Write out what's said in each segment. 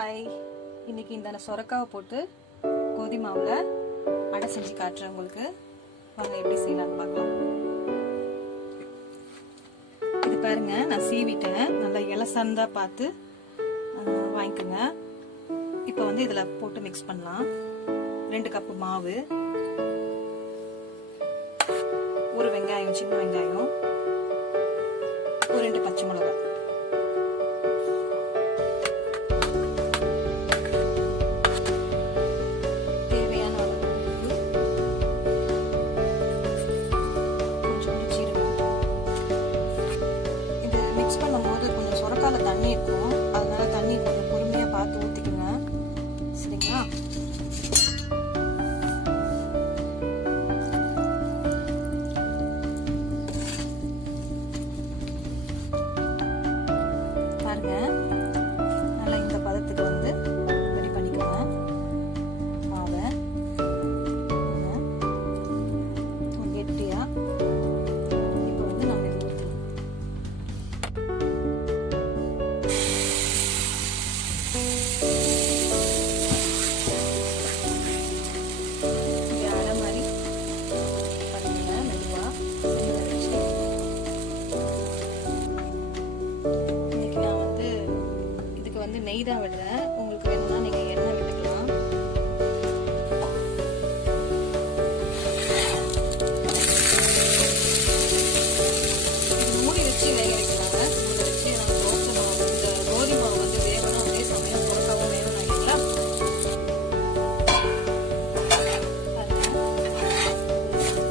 Hi, இன்னைக்கு இந்த சொரக்காவை போட்டு கோதுமை மாவில் அடை செஞ்சு காட்டுறேன் உங்களுக்கு. வாங்க எப்படி செய்யலாம்னு பார்க்கலாம். இது பாருங்க, நான் சீவிட்டேன். நல்லா இலசந்தா பார்த்து வாங்கிக்கோங்க. இப்போ வந்து இதில் போட்டு மிக்ஸ் பண்ணலாம். 2 கப்பு மாவு, ஒரு வெங்காயம், சின்ன வெங்காயம், ஒரு 2 பச்சை மிளகாய், தண்ணி இருக்கும், அதனால தண்ணி கொஞ்சம் பொறுமையா பார்த்து ஊத்திக்கோங்க. சரிங்களா? பாருங்க, நல்லா இந்த பதத்துக்கு வந்து ரெடி பண்ணிக்கோங்க மாவை. கெட்டியா இப்போ வந்து நம்ம இது நெய் தான் விடுறேன். உங்களுக்கு வேணும்னா நீங்க எண்ணெய் விட்டுக்கலாம். மூடி வச்சு வேக வைக்கலாங்க. மூடி வச்சு நம்ம தோசை மாவு, இந்த கோதுமை மாவு வந்து வேகணும். அதே சமயம் சொரக்காவும் வேகணும் இல்லைங்களா?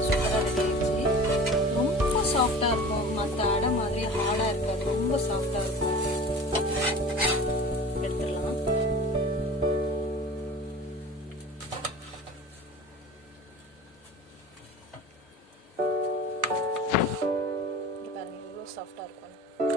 சூப்பராக ரெடி ஆயிடுச்சு. ரொம்ப சாஃப்டா இருக்கும். மற்ற அடை மாதிரி ஹார்டா இருக்காது, ரொம்ப சாஃப்டா இருக்கும். சாஃப்டா இருக்கும்.